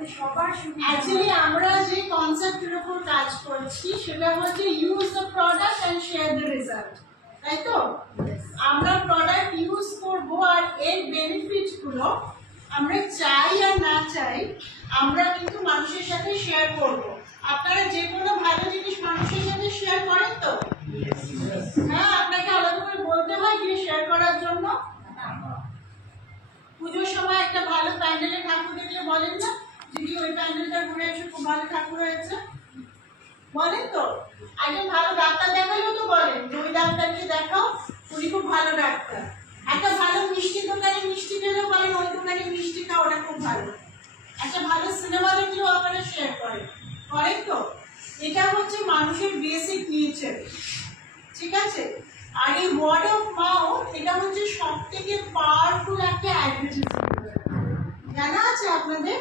Actually আমরা যে কনসেপ্টের উপর কাজ করছি সেটা হচ্ছে use the product and share the result, তাই তো? আমরা প্রোডাক্ট ইউজ করবো আর এর বেনিফিটগুলো আমরা চাই আর না চাই আমরা কিন্তু মানুষের সাথে শেয়ার করব। আপনারা যে কোনো ভালো জিনিস মানুষের সাথে শেয়ার করেন তো? হ্যাঁ, আপনাকে আলাদা করে বলতে হয় যে শেয়ার করার জন্য। পুজোর সময় একটা ভালো প্যান্ডেলে ঠাকুর দেখলে বলেন না দিদি ওই প্যান্ডেলটা ঘুরে এসে খুব ভালো ঠাকুর হয়েছে, বলেন তো? একজন ভালো ডাক্তার দেখালেও তো বলেন যে ওই ডাক্তারকে দেখাও, উনি খুব ভালো ডাক্তার। একটা ভালো মিষ্টি দোকানে মিষ্টি খেলেও বলেন ওই দোকানে মিষ্টি খাও, ওটা খুব ভালো। একটা ভালো সিনেমা দেখলেও আপনারা শেয়ার করেন, করেন তো? এটা হচ্ছে মানুষের বেসিক নেচার, ঠিক আছে? আর এই ওয়ার্ড অফ মাউথ এটা হচ্ছে সব থেকে পাওয়ারফুল একটা অ্যাডভার্টাইজমেন্ট। জানা আছে আপনাদের?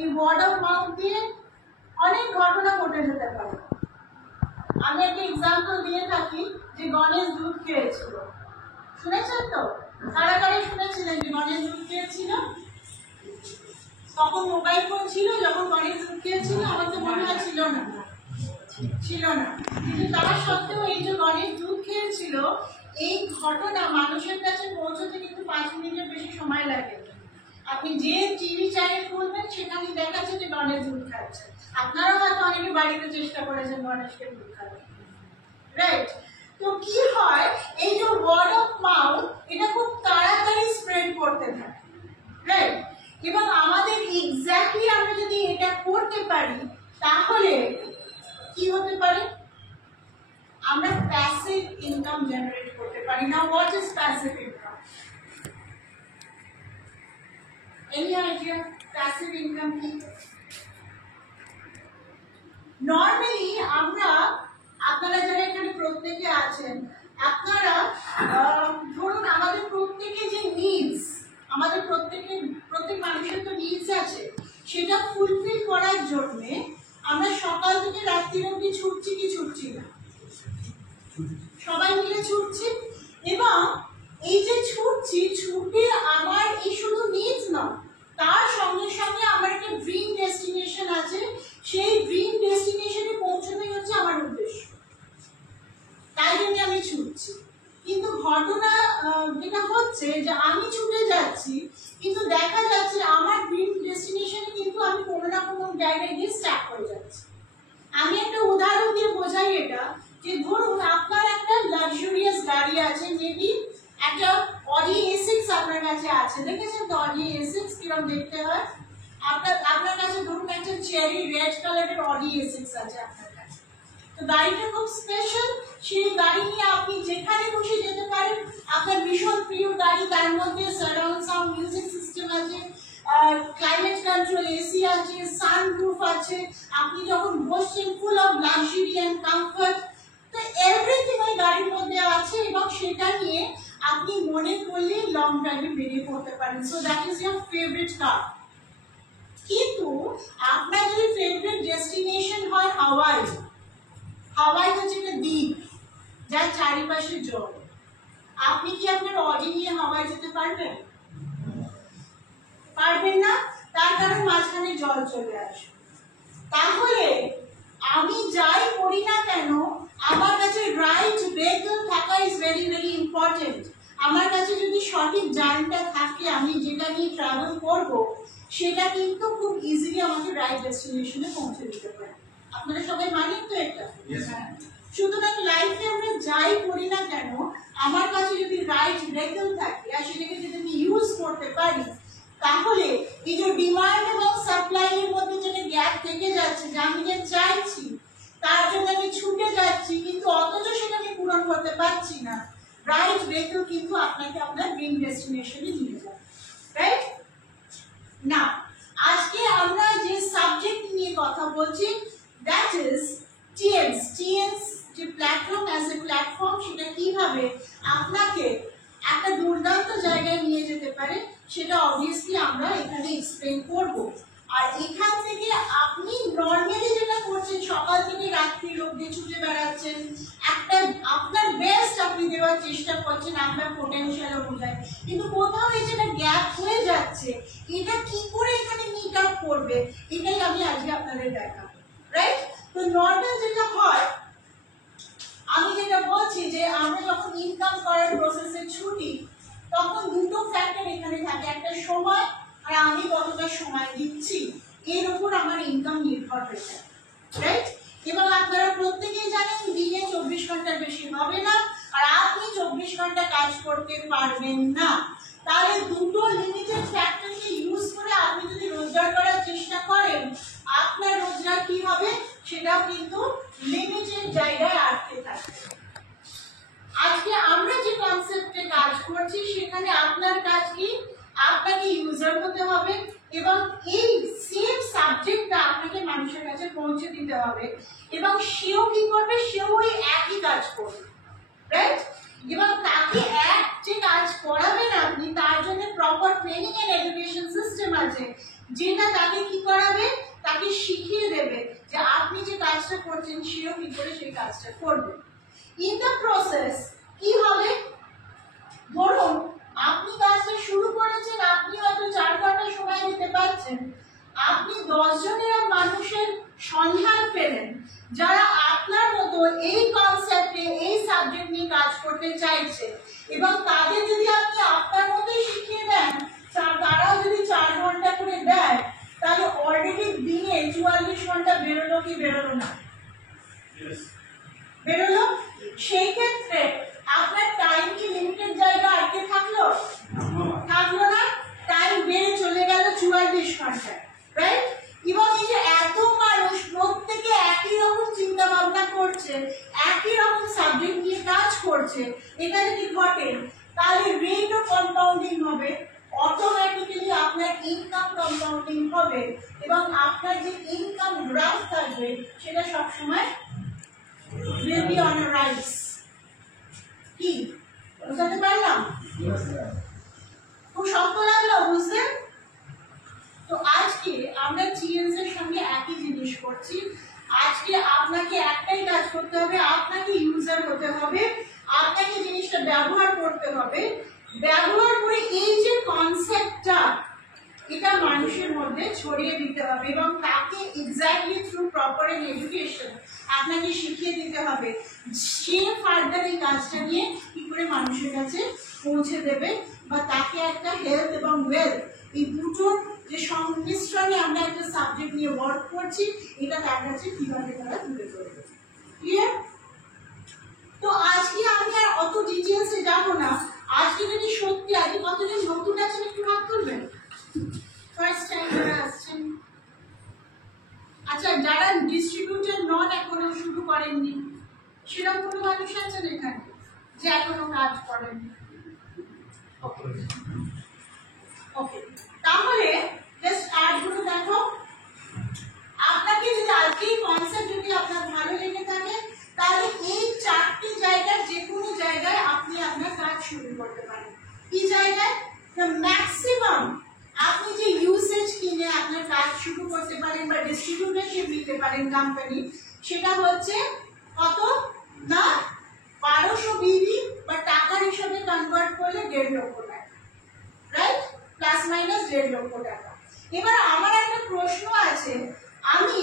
এই ওয়ার্ড অফ মাউথ দিয়ে অনেক ঘটনা ঘটে যেতে পারে। আমি একটা এক্সাম্পল দিয়ে থাকি যে গণেশ দুধ খেয়েছিল, শুনেছেন তো? কারা কারা শুনেছিলেন যে গণেশ দুধ খেয়েছিল? তখন মোবাইল ফোন ছিল যখন গণেশ দুধ খেয়েছিল? আমার তো মনে হয় ছিল না, ছিল না। কিন্তু তার সত্ত্বেও এই যে গণেশ দুধ খেয়েছিল এই ঘটনা মানুষের কাছে পৌঁছতে কিন্তু 5 মিনিটের বেশি সময় লাগে। আপনি যে টিভি চ্যানেল খুলবেন সেখানে দেখাচ্ছে যে গণেশ দুধ খাচ্ছে। আপনারাও হয়তো অনেকে বাড়িতে চেষ্টা করেছেন গণেশকে দুধ খাওয়ার, রাইট? তো কি হয়, এই যে ওয়ার্ড অফ মাউথ এটা খুব তাড়াতাড়ি স্প্রেড করতে থাকে, রাইট? এবং আমাদের এক্স্যাক্টলি আমরা যদি এটা করতে পারি তাহলে কি হতে পারে? আমরা প্যাসিভ ইনকাম জেনারেট করতে পারি। Now what is passive income? Any idea? Passive income কি? নর্মালি আমরা, আপনারা যারা এখানে প্রত্যেকে আছেন, আপনারা ধরুন আমাদের প্রত্যেকে যে নিডস, আমাদের প্রত্যেক মানুষের তো নিডস আছে, সেটা ফুলফিল করার জন্য আমরা সকাল থেকে রাত্রি অবধি ছুটছি কি ছুটছি না? সবাই মিলে ছুটছি। এবং এই যে ছুটছি, ছুটে আমার এই শুধু নিডস নয়, তার সঙ্গে সঙ্গে আমার একটা ড্রিম ডেস্টিনেশন আছে, সেই ড্রিম ডেস্টিনেশনে পৌঁছানোই হচ্ছে আমার উদ্দেশ্য, তাই জন্য আমি ছুটছি। কিন্তু ঘটনা যেটা হচ্ছে যে আমি ছুটে যাচ্ছি কিন্তু দেখা যাচ্ছে আমার ড্রিম ডেস্টিনেশনে কিন্তু আমি কোনো না কোনো জায়গায় গিয়ে স্ট্যাক হয়ে যাচ্ছি। আমি একটা উদাহরণ দিয়ে বোঝাই এটা, যে ধরুন আপনার একটা লাক্সারিয়াস গাড়ি আছে, মেবি একটা অডি A6 আপনার কাছে আছে, দেখেছেন তো অডি A6 কিরকম দেখতে হয়? আপনার কাছে ধরুন একটা চেরি রেড কালারের অডি A6 আছে আপনার কাছে। তো গাড়িটা খুব স্পেশাল, সেই গাড়ি নিয়ে আপনি যেখানে খুশি যেতে পারেন। আপনার ভীষণ প্রিয় গাড়ি, তার মধ্যে সারাউন্ড সাউন্ড মিউজিক সিস্টেম আছে, ক্লাইমেট কন্ট্রোল এসি আছে, সানরুফ আছে, আপনি যখন বসছেন full of luxury and comfort. তো এভরিথিং ওই গাড়ির মধ্যে আছে এবং সেটা নিয়ে আপনি মনে করলে লং ড্রাইভে বেরিয়ে পড়তে পারেন। So that is your favourite car. কিন্তু আপনার যদি ফেভারিট ডেস্টিনেশন হয় হাওয়াই, হাওয়াই হচ্ছে একটা দ্বীপ যার চারিপাশে জল, আপনি কি আপনার অডি নিয়ে হাওয়াই যেতে পারবেন? পারবেন না, তার কারণ মাঝখানে জল চলে আসে। তাহলে আমি যাই করি না কেন আমার কাছে রাইট ভেহিকল থাকা ইজ ভেরি ভেরি ইম্পর্টেন্ট। আমার কাছে যদি সঠিক জার্নিটা থাকে, আমি যেটা নিয়ে ট্রাভেল করব সেটা কিন্তু খুব ইজিলি আমাকে রাইট ডেস্টিনেশনে পৌঁছে দিতে পারে। আপনারা সবাই মানেন তো এটা? সুতরাং লাইফে আমরা যাই করি না কেন আমার কাছে যদি রাইট ভেহিকল থাকে আর সেটাকে যদি আমি ইউজ করতে পারি, তাহলে এই যে ডিমান্ড এবং সাপ্লাই এর মধ্যে যেটা গ্যাপ থেকে যাচ্ছে, যে আমি যে চাইছি তার জন্য আমি ছুটে যাচ্ছি কিন্তু অথচ সেটা আমি পূরণ করতে পারছি না, রাইট ভেহিকল কিন্তু আপনাকে আপনার ড্রিম ডেস্টিনেশনে নিয়ে যাবে, রাইট? না, আজকে আমরা যে সাবজেক্ট নিয়ে কথা বলছি দ্যাট ইজ টিএনস। টিএনস যে প্ল্যাটফর্ম, অ্যাজ এ প্ল্যাটফর্ম সেটা কিভাবে আপনাকে একটা দুর্দান্ত জায়গায় নিয়ে যেতে পারে সেটা অবভিয়াসলি আমরা এখানে এক্সপ্লেন করব। আর এখান থেকে আপনি নর্মালি যেটা করছেন, সকাল থেকে রাত্রি অবধি ছুটে বেড়াচ্ছেন, একটা আপনার বেস্ট আপনি দেওয়ার চেষ্টা করছেন আপনার পোটেনশিয়াল অনুযায়ী, কিন্তু কোথাও এই যেটা গ্যাপ হয়ে যাচ্ছে, এটা কি করে এখানে মিট আপ করব, করবে, এটাই আমি আজকে আপনাদের দেখাবো, রাইট? তো নর্মাল যেটা হয়, আমি যেটা বলছি যে আমরা যখন ইনকাম করার প্রসেসে ছুটি, তখন দুটো ফ্যাক্টর এখানে থাকে, একটা সময় আর আমি কতটা সময় দিচ্ছি, এর উপর আমার ইনকাম নির্ভর হয়ে যায়, রাইট? এবং আপনারা প্রত্যেকেই জানেন দিনে 24 ঘন্টার বেশি হবে না, আর আপনি 24 ঘন্টা কাজ করতে পারবেন না। তাহলে দুটো লিমিটেড ফ্যাক্টরকে ইউজ করে আপনি যদি রোজগার করার চেষ্টা করেন, আপনার রোজগার কি হবে সেটাও কিন্তু লিমিটেড জায়গায় আটকে থাকবে। আজকে আমরা যে কনসেপ্টে কাজ করছি সেখানে আপনার কাজ কি, আপনাকে ইউজার হতে হবে এবং এই সেম সাবজেক্টটা আপনাকে মানুষের কাছে পৌঁছে দিতে হবে, এবং সেও কি করবে, সেও ওই একই কাজ করবে, রাইট? এবং তাকে এক যে কাজ করাবেন আপনি, তার জন্য proper training and education system আছে, যেটা তাকে কি করাবে, তাকে শিখিয়ে দেবে যে আপনি যে কাজটা করছেন সেও কি করে সেই কাজটা করবে। ইন দ্য প্রসেস কি হবে, ধরুন আপনি কাজটা শুরু করেছেন, আপনি হয়তো 4 ঘন্টা সময় দিতে পারছেন, আপনি 10 জনের মানুষের সন্ধান পেলেন যারা আপনার মতো এই কনসেপ্টে এই সাবজেক্ট নিয়ে কাজ করতে চাইছে, এবং তাদের যদি আপনি আপনার মতোই শিখিয়ে দেন, তারাও যদি 4 ঘন্টা করে দেয়, তাহলে অলরেডি দিনে 44 ঘন্টা বেরোলো কি বেরোলো না? বেরোলো। সেই ক্ষেত্রে আপনার টাইম কি লিমিটেড জায়গা আটকে থাকলো? থাকলো না, টাইম বেড়ে চলে গেল 44 ঘন্টায়, রাইট? এবং এই যে এত মানুষ প্রত্যেকে একই রকম চিন্তা ভাবনা করছে, একই রকম সাবজেক্ট নিয়ে কাজ করছে, এটা যদি ঘটে তাহলে রেট অফ কম্পাউন্ডিং হবে, অটোমেটিক্যালি আপনার ইনকাম কম্পাউন্ডিং হবে, এবং আপনার যে ইনকাম গ্রাফ থাকবে সেটা সবসময় will be on a rise। কি বুঝতে পারলাম? খুব শক্ত লাগলো বুঝতে? তো আজকে আমরা জিএনস এর সঙ্গে একই জিনিস করছি। আজকে আপনাকে একটাই কাজ করতে হবে, আপনাকে ইউজার হতে হবে, আপনাকে জিনিসটা ব্যবহার করতে হবে, ব্যবহার করে এই যে কনসেপ্টটা এটা মানুষের মধ্যে ছড়িয়ে দিতে হবে, এবং তাকে এক্স্যাক্টলি থ্রু প্রপার এডুকেশন আপনাকে শিখিয়ে দিতে হবে সে ফার্দার এই কাজটা নিয়ে কি করে মানুষের কাছে পৌঁছে দেবে, বা তাকে একটা হেলথ এবং ওয়েলথ এই দুটোর যে সংমিশ্রণে আমরা একটা সাবজেক্ট নিয়ে ওয়ার্ক করছি, এটা তার কাছে কিভাবে তারা তুলে ধরবে। ক্লিয়ার? তো আজকে আমি আর অত ডিটেলসে যাবো না। আজকে যদি সত্যি আজকে কতজন নতুন আছেন একটু হাত তুলবেন, ফার্স্ট টাইম যারা আসছেন। আচ্ছা, যারা ডিস্ট্রিবিউটর নন, এখনো শুরু করেননি, সেরকম কোনো মানুষ আছেন এখানে যে এখনো কাজ করেননি? ওকে, তাহলে জাস্ট অ্যাডগুলো দেখো। আপনাকে যদি আজকে কনসেপ্ট যদি আপনার ভালো লেগে থাকে, তাহলে এই 4টি জায়গার যে কোনো জায়গায় আপনি আপনার কাজ শুরু করতে পারেন। কি জায়গায়? ম্যাক্সিমাম আপনি যে ইউসেজ কিনে আপনার কাজ শুরু করতে পারেন বা ডিস্ট্রিবিউটরশিপ নিতে পারেন কোম্পানি, সেটা হচ্ছে কত না 1200 বিবি, বা টাকার হিসাবে কনভার্ট করলে 1.5 লক্ষ টাকা, রাইট? প্লাস মাইনাস 1.5 লক্ষ টাকা। এবার আমার একটা প্রশ্ন আছে, আমি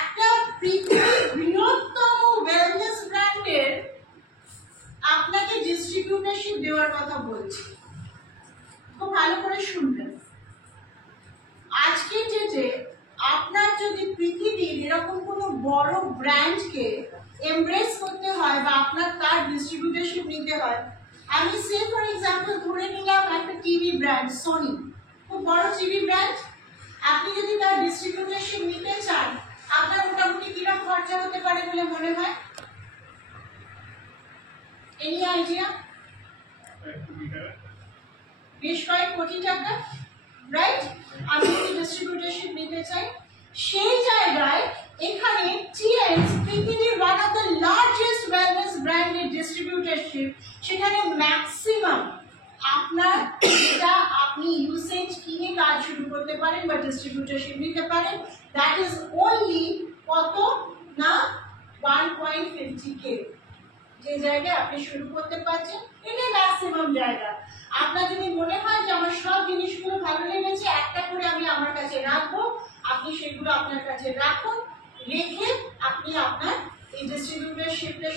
একটা পৃথিবীর বৃহত্তম ওয়েলনেস ব্র্যান্ডের আপনাকে ডিস্ট্রিবিউটরশিপ দেওয়ার কথা বলছি, খুব ভালো করে শুনবেন। আজকে ডেটে আপনার যদি পৃথিবীর এরকম কোনো বড় ব্র্যান্ডকে এমব্রেস করতে হয় বা আপনার তার ডিস্ট্রিবিউটরশিপ নিতে হয়, আমি সে ফর এক্সাম্পল ধরে নিলাম একটা টিভি ব্র্যান্ড সোনি, খুব বড় টিভি ব্র্যান্ড, আপনি যদি তার ডিস্ট্রিবিউটরশিপ নিতে চান, আপনার মোটামুটি কিরকম খরচা হতে পারে বলে মনে হয়? Any idea? বেশ কয়েক কোটি টাকা, রাইট? আমি যদি ডিস্ট্রিবিউটরশিপ নিতে চাই, সেই জায়গায় এখানে টিএনস পৃথিবীর one of the largest wellness ব্র্যান্ডের ডিস্ট্রিবিউটরশিপ, সেখানে ম্যাক্সিমাম আপনার যেটা আপনি ইউসেজ কিনে কাজ শুরু করতে পারেন বা ডিস্ট্রিবিউটরশিপ নিতে পারেন, দ্যাট ইজ অনলি কত না 1.50K, যে জায়গায় আপনি শুরু করতে পারছেন, এটা ম্যাক্সিমাম জায়গা। আপনার যদি মনে হয় যে আমার সব জিনিসগুলো ভালো লেগেছে, একটা করে আমি আমার কাছে রাখবো, আপনি সেগুলো আপনার কাছে রাখুন, রেখে আপনি আপনার এই ডিস্ট্রিবিউটরশিপটা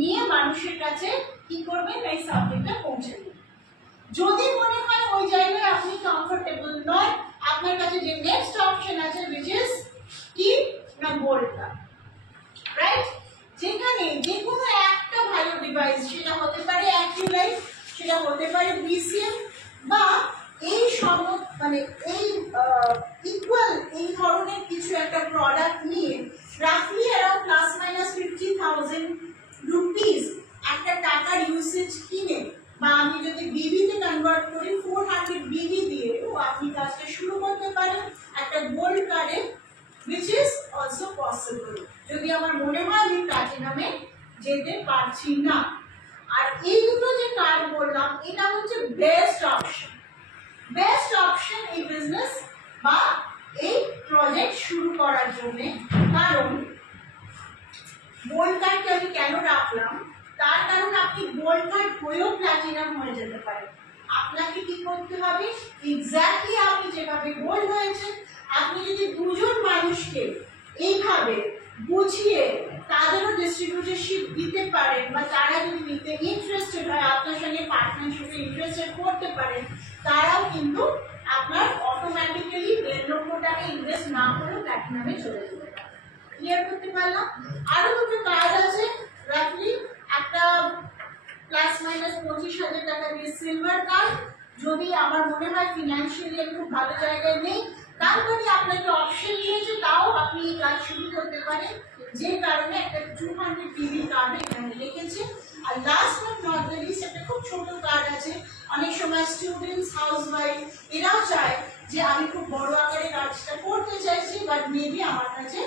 নিয়ে মানুষের কাছে কি করবেন, এই সাবজেক্টটা পৌঁছে দিন। যদি মনে হয় ওই জায়গায় আপনি কমফোর্টেবল নয়, আপনার কাছে যে নেক্সট অপশন আছে which is কি না গোল্ড কার্ড, রাইট? যেখানে যে কোনো একটা ভালো ডিভাইস, সেটা হতে পারে অ্যাকিউলাইফ, সেটা হতে পারে বিসিএম, বা এই মানে এই ইকুয়াল এই ধরনের কিছু একটা প্রোডাক্ট নিয়ে রাফলি অ্যারাউন্ড প্লাস মাইনাস 50,000 রুপিস একটা টাকার ইউসেজ কিনে, বা আমি যদি বিবিতে কনভার্ট করি 400 বিবি দিয়ে আপনি কাজটা শুরু করতে পারেন একটা গোল্ড কার্ডে, which is also possible যদি আমার মনে হয় আমি প্ল্যাটিনামে যেতে পারছি না। আর এই দুটো যে কার্ড বললাম এটা হচ্ছে বেস্ট অপশন, বেস্ট অপশন এই বিজনেস বা এই প্রজেক্ট শুরু করার জন্য। কারণ গোল্ড কার্ডকে আমি কেন রাখলাম, তার কারণ আপনি গোল্ড কার্ড হয়েও প্ল্যাটিনাম হয়ে যেতে পারেন। আপনাকে কি করতে হবে, এক্স্যাক্টলি আপনি যেভাবে গোল্ড হয়েছে, আপনি যদি দুজন মানুষকে এইভাবে বুঝিয়ে তাদেরও ডিস্ট্রিবিউটরশিপ দিতে পারেন, বা তারা যদি নিতে ইন্টারেস্টেড হয়, আপনার সঙ্গে পার্টনারশিপে ইন্টারেস্টেড করতে পারেন, তারাও কিন্তু আপনার অটোমেটিক্যালি 1.5 লক্ষ টাকা ইনভেস্ট না করে প্ল্যাটিনামে চলে যেতে পারে। ক্লিয়ার করতে পারলাম? আরো দুটো কাজ আছে, রাফলি একটা প্লাস মাইনাস 25,000 টাকা দিয়ে সিলভার কার্ড, যদি আমার মনে হয় ফিনান্সিয়ালি খুব ভালো জায়গায় নেই, কোম্পানি আপনাকে অপশন দিয়েছে, তাও আপনি এই কাজ শুরু করতে পারেন, যে কারণে একটা 200 টিভি কার্ড এখানে রেখেছে। আর last but not the least একটা খুব ছোট কার্ড আছে, অনেক সময় স্টুডেন্টস, হাউসওয়াইফ এরাও চায় যে আমি খুব বড় আকারে কাজটা করতে চাইছি, বাট মেবি আমার কাছে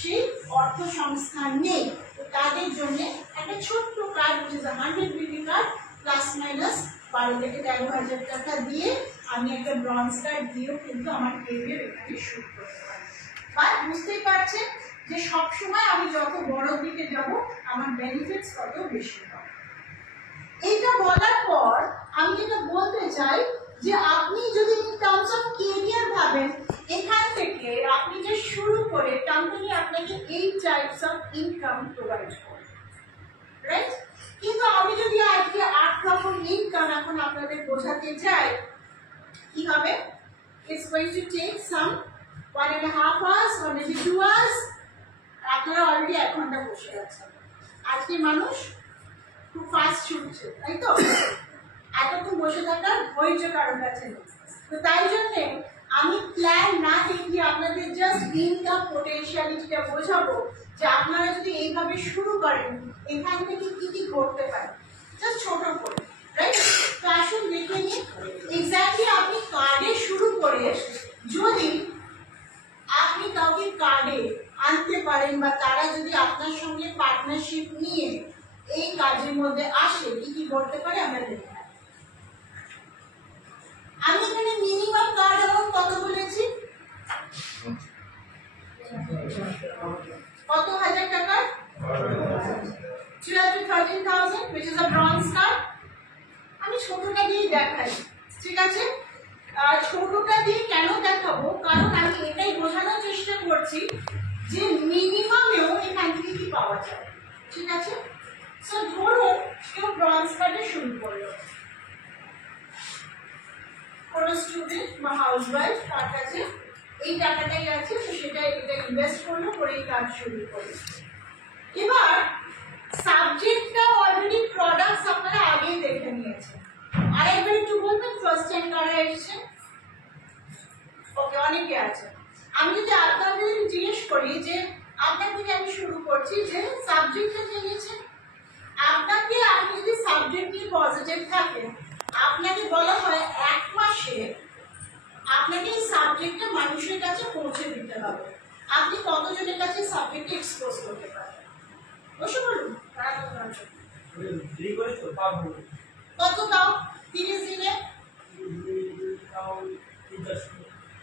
সেই অর্থ সংস্থান নেই, তো তাদের জন্য একটা ছোট্ট card, which is a 100 Bibi card, plus minus 12 থেকে 13,000 টাকা দিয়ে আমি একটা ব্রঞ্জ কার্ড দিয়েও কিন্তু আমার কেরিয়ার এখানে শুরু করতে পারি। বা বুঝতেই পারছেন যে সবসময় আমি যত বড় দিকে যাব আমার বেনিফিটস তত বেশি হবে। এইটা বলার পর আমি যেটা বলতে চাই যে আপনি যদি ইন টার্মস অফ কেরিয়ার ভাবেন, এখান থেকে আপনি যে শুরু করে কোম্পানি আপনাকে এই টাইপস অফ ইনকাম প্রোভাইড করে, রাইট? কিন্তু আমি যদি আজকে 8 রকম ইনকাম এখন আপনাদের বোঝাতে চাই, কি হবে? It's going to take some 1.5 hours or maybe 2 hours. আপনারা অলরেডি 1 ঘন্টা বসে আছেন। আজকে মানুষ খুব ফাস্ট ছুটছে, তাই তো? এতক্ষণ বসে থাকার ধৈর্য কারোর কাছে নেই। তো তাই জন্যে আমি প্ল্যান না দেখিয়ে আপনাদের জাস্ট ইনকাম পোটেনশিয়ালিটিটা বোঝাবো, যে আপনারা যদি এইভাবে শুরু করেন এখান থেকে কি কি করতে পারেন, জাস্ট ছোট করে, রাইট? তো আসুন দেখে নিই এক্স্যাক্টলি আপনি কার্ডে শুরু করে যদি আপনি কাউকে কার্ডে আনতে পারেন, বা তারা যদি আপনার সঙ্গে পার্টনারশিপ নিয়ে এই কাজের মধ্যে আসে, কি কি করতে পারে আমরা দেখি। আমি এখানে মিনিমাম কার্ড অ্যামাউন্ট কত বলেছি? কত হাজার টাকা? 12 to 13,000, which is a bronze card. আমি ছোটটা দিয়ে দেখাই, ঠিক আছে? ছোটটা দিয়ে কেন দেখাবো, কারণ আমি এটাই বোঝানোর চেষ্টা করছি যে মিনিমামেও এখান থেকে কি পাওয়া যায়, ঠিক আছে? সো ধরুন কেউ ব্রঞ্জ কার্ডে শুরু করলো, কোনো স্টুডেন্ট বা হাউসওয়াইফ, তার কাছে এই টাকাটাই আছে, তো সেটা এটা ইনভেস্ট করলো, করে এই কাজ শুরু করলো। এবার সাবজেক্টটা অলরেডি প্রোডাক্টস আপনারা আগেই দেখে নিয়েছেন। আরেকবার একটু বলবেন ফার্স্ট টাইম কারা এসেছে? ওকে, অনেকে আছে। আমি যদি আপনাদের জিজ্ঞেস করি যে আপনার থেকে আমি শুরু করছি, যে সাবজেক্টটা জেনেছেন, আপনাকে আপনি যদি সাবজেক্ট নিয়ে পজিটিভ থাকেন, আপনাকে বলা হয় 1 মাসে আপনাকে এই সাবজেক্টটা মানুষের কাছে পৌঁছে দিতে হবে। আপনি কতজনের কাছে সাবজেক্টে এক্সপোজ করতে পারেন? বসে বলুন, কত দাও? 30 দিনে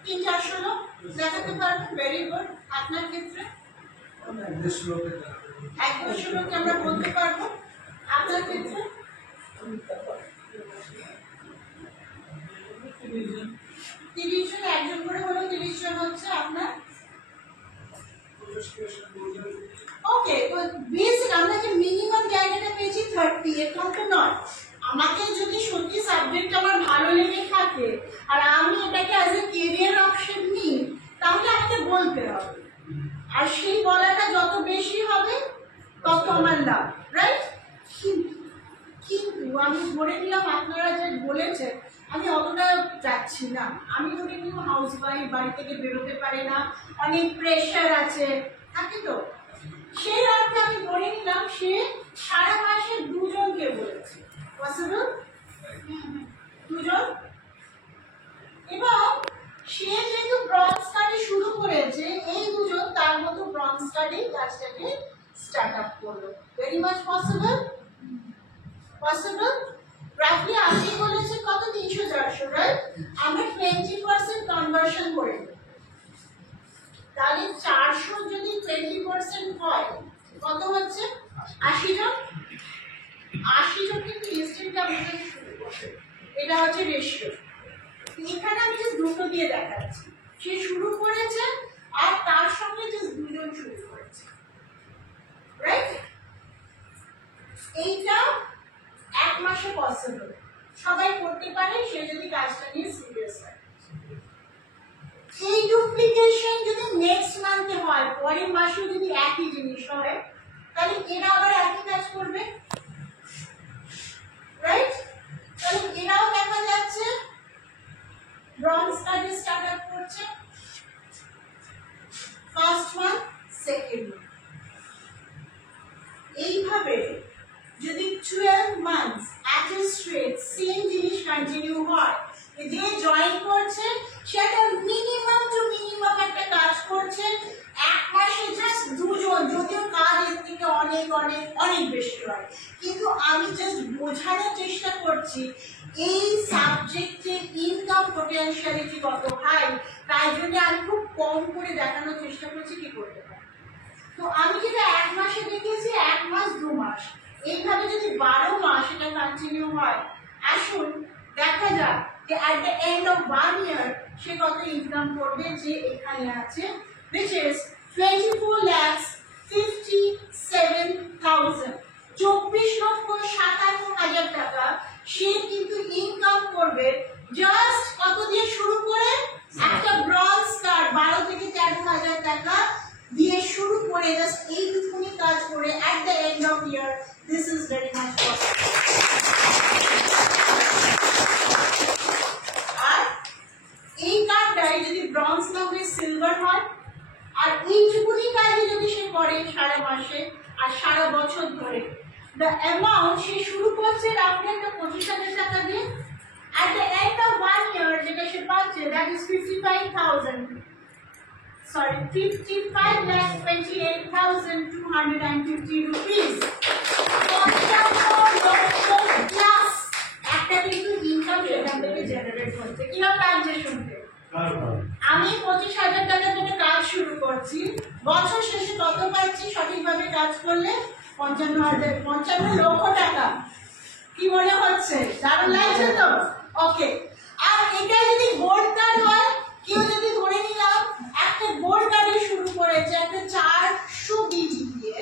300-400 লোক দেখাতে পারবেন। Very good. আপনার ক্ষেত্রে 100 লোককে আমরা বলতে পারবো। আপনার ক্ষেত্রে 30 জন, একজন করে হলো 30 জন হচ্ছে আপনার। ওকে, তো বেসিক আমরা যে মিনিমাম জায়গাটা পেয়েছি 30, এরকম তো নয়। আমাকে যদি সত্যি সাবজেক্ট আমার ভালো লেগে থাকে আর আমি এটাকে অ্যাজ এ কেরিয়ার অপশন নিই, তাহলে আমাকে বলতে হবে, আর সেই বলাটা যত বেশি হবে তত আমার লাভ, রাইট? কিন্তু আমি ধরে নিলাম আপনারা যে বলেছেন আমি অতটা যাচ্ছি না, আমি ধরে নিলাম হাউস ওয়াইফ, বাড়ি থেকে বেরোতে পারে না, অনেক প্রেশার আছে, থাকে তো, সেই অর্থে আমি ধরে নিলাম সে সারা মাসে 2 জনকে বলেছে। পসিবল? 2 জন। এবং সে যেহেতু ব্রঞ্জ স্টাডি শুরু করেছে, এই 2 জন তার মতো ব্রঞ্জ স্টাডি কাজটাকে স্টার্ট আপ করলো। Very much possible. পসিবল। রাফলি আপনি বলেছেন কত? 300-400, রাইট? আমরা 20% কনভার্সন করে দেব, তাহলে 400 যদি 20% হয় কত হচ্ছে? 80 জন। 80 জন কিন্তু ইনস্ট্যান্ট আপনাকে শুরু করবে, এটা হচ্ছে রেশিও। এখানে আমি জাস্ট দুটো দিয়ে দেখাচ্ছি, সে শুরু করেছে আর তার সঙ্গে জাস্ট 2 জন শুরু করেছে, রাইট? এইটা 1 মাসে পসিবল, সবাই করতে পারে সে যদি কাজটা নিয়ে সিরিয়াস হয়। এই ডুপ্লিকেশন যদি নেক্সট মান্থে হয়, পরের মাসে যদি একই জিনিস হয়, তাহলে এরা আবার একই কাজ করবে, রাইট? তাহলে এরাও দেখা যাচ্ছে ব্রঞ্জ স্টাডি স্টার্ট আপ করছে, ফার্স্ট ওয়ান, সেকেন্ড ওয়ান। এইভাবে যদি 12 মান্থস এট এ স্ট্রেট সেম জিনিস কন্টিনিউ হয়, যে জয়েন করছে সে একটা মিনিমাম টু মিনিমাম একটা কাজ করছে, 1 মাসে জাস্ট 2 জন, যদিও কাজ এর থেকে অনেক অনেক অনেক বেশি হয়, কিন্তু আমি জাস্ট বোঝানোর চেষ্টা করছি এই সাবজেক্টে ইনকাম পোটেনশিয়ালিটি কত হাই, তাই জন্য আমি খুব কম করে দেখানোর চেষ্টা করছি কি করতে পারি। তো আমি যেটা 1 মাসে দেখিয়েছি, 1 মাস 2 মাস, এইভাবে যদি 12 মাস এটা কন্টিনিউ হয়, আসুন দেখা যাক যে at the end of 1 year সে কত ইনকাম করবে, যে এখানে আছে, which is 24,57,000, 24,57,000 টাকা সে কিন্তু ইনকাম করবে জাস্ট কত দিয়ে শুরু করে, একটা ব্রঞ্জ কার্ড 12 থেকে 13,000 টাকা দিয়ে শুরু করে জাস্ট এইটুকুনি কাজ করে at the end of year, this is very much possible. আর এই কার্ডটাই যদি ব্রঞ্জ না হয়ে সিলভার হয়, আর এইটুকুনি কাজ যদি সে করে সারা মাসে আর সারা বছর ধরে, the amount সে শুরু করছে রাফলি একটা 25,000 টাকা দিয়ে, at the end of 1 year যেটা সে পাচ্ছে, that is 55,28,250 rupees. প্লাস একটা কিন্তু ইনকাম সেখান থেকে জেনারেট হচ্ছে। কিরকম লাগছে শুনতে? আমি 25,000 টাকা থেকে কাজ শুরু করছি, বছর শেষে কত পাচ্ছি সঠিকভাবে কাজ করলে? 55 লক্ষ টাকা। কি মনে হচ্ছে? দারুণ লাগছে তো? ওকে। আর এটা যদি গোল্ড কার্ড হয়, কেউ যদি ধরে নিলাম একটা গোল্ড কার্ডে শুরু করেছে একটা 400 বিডি দিয়ে,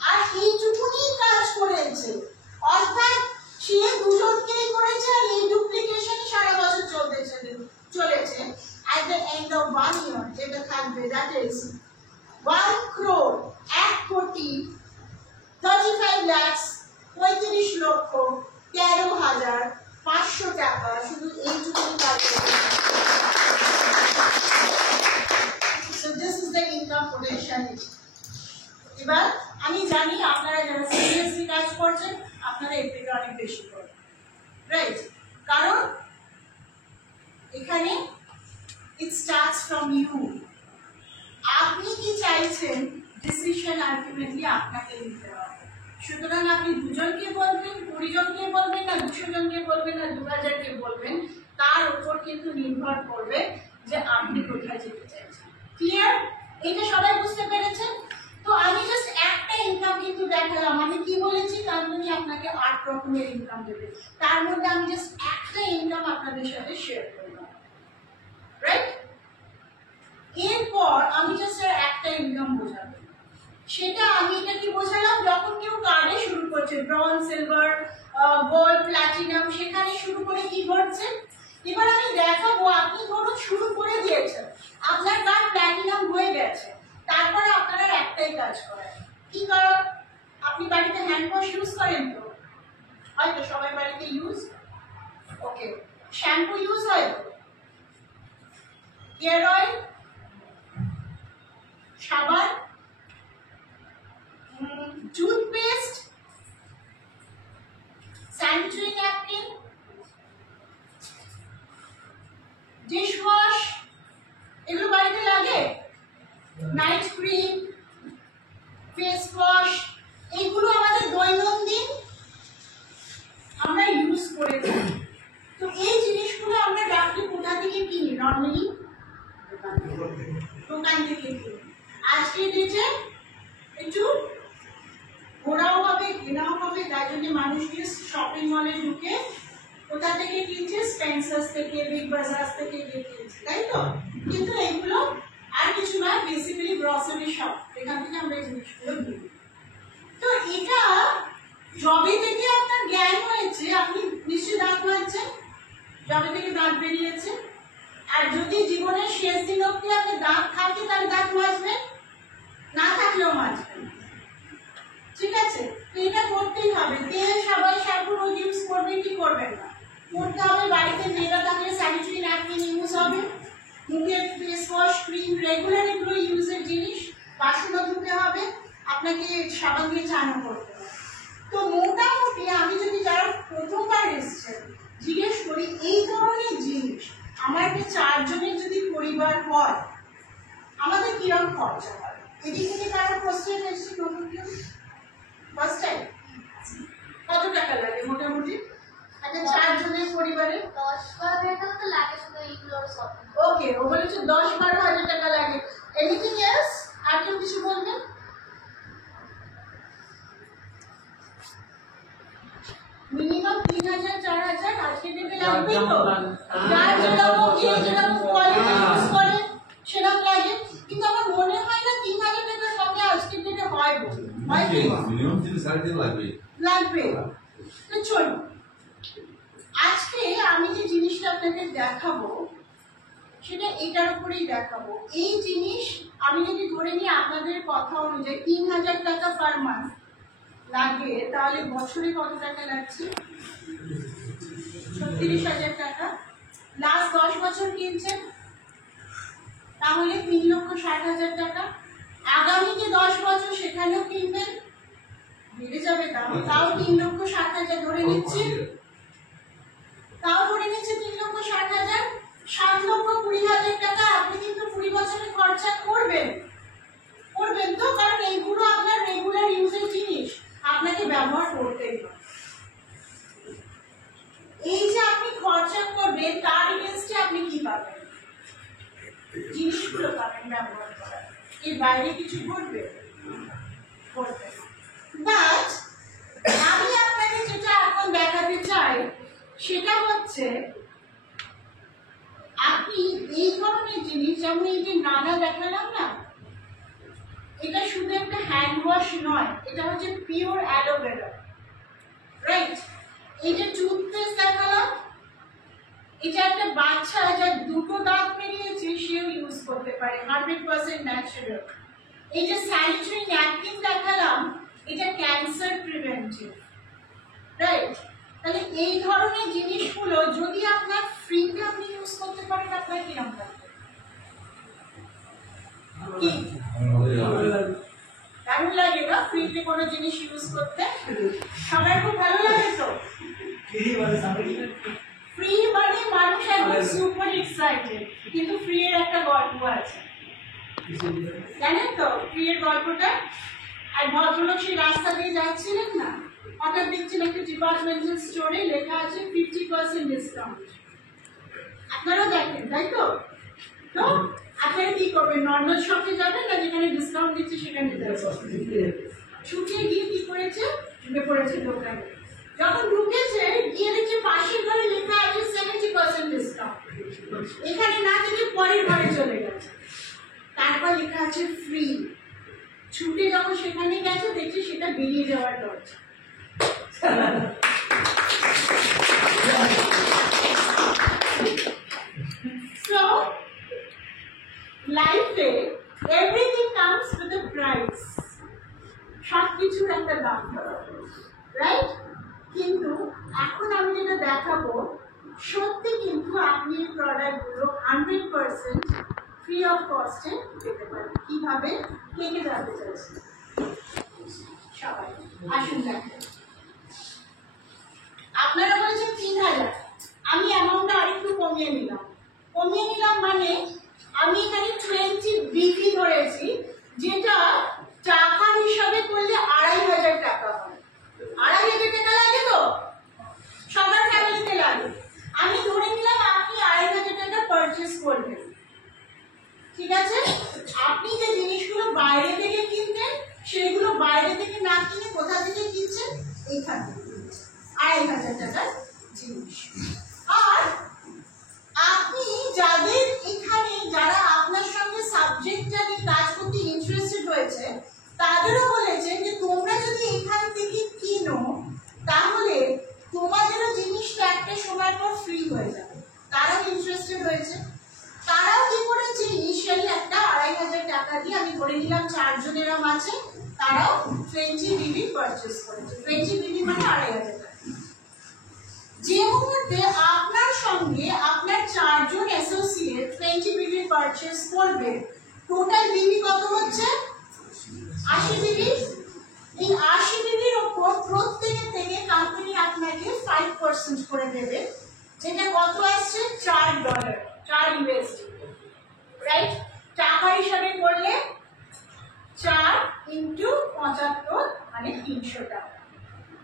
আর এইটুকুনি কাজ করেছে, অর্থাৎ সে 2 জনকেই করেছে আর এই ডুপ্লিকেশন সারা বছর চলেছে, at the end of 1 year যেটা থাকবে, that is 1 crore 1 কোটি 35 lakhs 35 লক্ষ 13,500 টাকা শুধু এইটুকুনি কাজ করেছে। So this is the income potentiality. এবার আমি জানি আপনারা যারা সিরিয়াসলি কাজ করছেন আপনারা এর থেকে অনেক বেশি করবেন, রাইট? কারণ এখানে it starts from you. আপনি কি চাইছেন ডিসিশন আলটিমেটলি আপনাকে নিতে হবে। সুতরাং আপনি 2 জনকে বলবেন, 20 জনকে বলবেন, না 200 জনকে বলবেন, না 2000 কে বলবেন, তার উপর কিন্তু নির্ভর করবে যে আপনি কোথায় যেতে চাইছেন। ক্লিয়ার? এটা সবাই বুঝতে পেরেছেন? তো আমি জাস্ট একটা ইনকাম কিন্তু দেখালাম, আমি কি বলেছি তার মধ্যে আপনাকে 8 রকমের ইনকাম দেবে, তার মধ্যে আমি জাস্ট একটা ইনকাম আপনাদের সাথে শেয়ার করলাম। রাইট? এরপর আমি জাস্ট একটা ইনকাম বোঝাবো, সেটা আমি এটা কি বোঝালাম, যখন কেউ কার্ডে শুরু করছে ব্রঞ্জ, সিলভার, গোল্ড, প্ল্যাটিনাম, সেখানে শুরু করে কি করছে। এবার আমি দেখাবো, আপনি ধরুন শুরু করে দিয়েছেন, আপনার কার্ড প্ল্যাটিনাম হয়ে গেছে, তারপরে আপনারা একটাই কাজ করেন, কি করেন, আপনি বাড়িতে হ্যান্ড ওয়াশ ইউজ করেন তো, হয়তো সবাই বাড়িতে ইউজ, ওকে, শ্যাম্পু ইউজ হয় তো, হেয়ার অয়েল, সাবান, টুথপেস্ট, স্যানিটারি ন্যাপকিন, ডিশওয়াশ, এগুলো বাড়িতে লাগে, নাইট ক্রিম, ফেস ওয়াশ, এগুলো আমাদের দৈনন্দিন আমরা ইউজ করে থাকি। তো এই জিনিসগুলো আমরা ডাক্তার কোথা থেকে কিনি, নর্মালি দোকান থেকে কিনি। আজকে ডেটে একটু ঘোরাও হবে, কেনাও হবে, তাই জন্য মানুষ গিয়ে শপিং মলে ঢুকে কোথা থেকে কিনছে, স্পেন্সার্স থেকে, বিগ বাজার থেকে গিয়ে কিনছে, তাই তো? কিন্তু এগুলো আর কিছু না, বেসিক্যালি গ্রসারি শপ, এখান থেকে আমরা এই জিনিসগুলো কিনি। তো এটা যবে থেকে আপনার জ্ঞান হয়েছে, আপনি নিশ্চয়ই দাঁত মাজছেন, যবে থেকে দাঁত বেরিয়েছে, আর যদি জীবনের শেষ দিন অব্দি আপনার দাঁত থাকে তাহলে দাঁত মাজবেন, না থাকলেও মাজবেন, ঠিক আছে? তো এটা করতেই হবে, তেল, সাবান, শ্যাম্পু রোজ ইউজ করবেন কি করবেন না, করতে হবে। বাড়িতে মেয়েরা থাকলে স্যানিটারি ন্যাপকিন ইউজ হবে, মুখের ফেস ওয়াশ, ক্রিম, রেগুলার এগুলো ইউজের জিনিস, বাসনও ধুতে হবে, আপনাকে সাবান দিয়ে চানও করতে হবে। তো মোটামুটি আমি যদি যারা প্রথমবার এসছেন জিজ্ঞেস করি এই ধরনের জিনিস, আমার একটা 4 জনের যদি পরিবার হয়, আমাদের কিরকম খরচা হয়? এদিক থেকে কারো কোশ্চেন এসছে নতুন কেউ? First time? কত টাকা লাগে মোটামুটি একটা 4 জনের পরিবারে? 10-12 টাকা তো লাগে শুধু এইগুলো সব। ওকে, ও বলেছে 10-12 হাজার টাকা লাগে। Anything else? আর কেউ কিছু বলবেন? মিনিমাম 3000-4000 আজকে ডেটে লাগবে তো, যার যেরকম যে যেরকম কোয়ালিটি ইউজ করে সেরকম লাগে। কিন্তু আমার মনে হয় না 3000 টাকার সঙ্গে আজকে ডেটে হয় বলে, হয় কি? মিনিমাম 3-3.5 লাগবে। লাগবে। তো চলো, আজকে আমি যে জিনিসটা আপনাকে দেখাবো সেটা এটার উপরেই দেখাবো। এই জিনিস আমি যদি ধরে নিই আপনাদের কথা অনুযায়ী 3000 টাকা পার মান্থ লাগে, তাহলে বছরে কত টাকা লাগছে? 36,000 টাকা। লাস্ট 10 বছর কিনছেন, তাহলে 3,60,000 টাকা। আগামীতে 10 বছর সেখানেও কিনবেন, বেড়ে যাবে, তাও 3,60,000 ধরে নিচ্ছি, তাও ধরে নিচ্ছে 3,60,000, 7,20,000 টাকা আপনি কিন্তু 20 বছরে খরচা করবেন, করবেন তো, কারণ এইগুলো আপনার রেগুলার ইউজের জিনিস, আপনাকে ব্যবহার করতেই হবে। এই যে আপনি খরচা করবেন, তার এগেইনস্টে আপনি কি পাবেন? জিনিসগুলো পাবেন ব্যবহার করার, এর বাইরে কিছু করবে? করবে। বাট আমি আপনাকে যেটা এখন দেখাতে চাই সেটা হচ্ছে, আপনি এই ধরনের জিনিস, যেমন এই যে নানা দেখালাম না, এটা শুধু একটা হ্যান্ড ওয়াশ নয়, এটা হচ্ছে পিওর অ্যালোভেরা, রাইট? এই যে টুথপেস্ট দেখালাম, এটা একটা বাচ্চা যার 2টো দাঁত বেরিয়েছে সেও ইউজ করতে পারে, 100% ন্যাচারাল। এই যে স্যানিটারি ন্যাপকিন দেখালাম, এটা ক্যান্সার প্রিভেন্টিভ, রাইট? তাহলে এই ধরনের জিনিসগুলো যদি আপনার ফ্রিতে আপনি ইউজ করতে পারেন, আপনার কিরকম লাগবে? কি কেমন লাগে না ফ্রিতে কোনো জিনিস ইউজ করতে? সবার খুব ভালো লাগে তো? ফ্রি মানে মানুষ একদম সুপার এক্সাইটেড, কিন্তু ফ্রি এর একটা গল্প আছে, জানেন তো ফ্রি এর গল্পটা? আর ভদ্রলোক সেই রাস্তা দিয়ে যাচ্ছিলেন না, হঠাৎ দেখছেন একটা ডিপার্টমেন্টাল স্টোরে লেখা আছে 50% ডিসকাউন্ট। আপনারা দেখেন, তাই তো? তো আপনারা কি করবেন? নর্মাল শপে যাবেন না যেখানে ডিসকাউন্ট দিচ্ছে সেখানে যাবেন? ছুটে গিয়ে কি করেছে? ঢুকে পড়েছে দোকানে। যখন ঢুকেছে গিয়ে দেখছে পাশের ঘরে লেখা আছে 70% ডিসকাউন্ট। এখানে না থেকে পরের ঘরে চলে গেছে, তারপর লেখা আছে ফ্রি। ছুটে যখন সেখানে গেছে দেখছি সেটা বেরিয়ে যাওয়ার দরজা। So, life everything comes with a price. সব কিছুর একটা দাম, রাইট? কিন্তু এখন আমি যেটা দেখাবো সত্যি কিন্তু আপনি এই প্রোডাক্টগুলো 100% ফ্রি অফ কস্টে পেতে পারেন। কিভাবে? কে কে জানতে চাইছি? সবাই আসুন দেখেন। আপনারা বলেছেন 3000, আমি অ্যামাউন্টটা আরেকটু কমিয়ে নিলাম। মানে আমি এখানে 20 বিপি ধরেছি, যেটা টাকা হিসাবে করলে 2500 টাকা হয়। 2500 টাকা লাগে তো সবার ফ্যামিলিতে লাগে। আমি ধরে নিলাম আপনি 2500 টাকা পারচেজ করবেন, ঠিক আছে? আপনি যে জিনিসগুলো বাইরে থেকে কিনতেন সেগুলো বাইরে থেকে না কিনে কোথা থেকে কিনছেন? এইখান থেকে 2500 টাকার জিনিস। আর আপনি যাদের এখানে যারা আপনার সঙ্গে সাবজেক্টটা নিয়ে কাজ করতে ইন্টারেস্টেড হয়েছে তাদেরও বলেছেন যে তোমরা যদি এখান থেকে কিনো তাহলে তোমাদেরও জিনিসটা একটা সময় পর ফ্রি হয়ে যাবে। তারাও ইন্টারেস্টেড হয়েছে। তারাও কি করেছে, ইনিশিয়ালি একটা 2500 টাকা দিয়ে, আমি ধরে নিলাম 4 জন এরম আছে, তারাও 20 বিবি পারচেজ করেছে। 20 বিবি মানে 2500 টাকা। যে মুহূর্তে আপনার সঙ্গে আপনার 4 জন অ্যাসোসিয়েট 20 বিবি পারচেজ করবে, টোটাল বিবি কত হচ্ছে? 80 বিবি। এই 80 বিবির উপর প্রত্যেকের থেকে কোম্পানি আপনাকে 5% করে দেবে, যেটা কত আসছে? $4, 4 USD, রাইট? টাকা হিসাবে করলে 4 × 75 মানে 300 টাকা।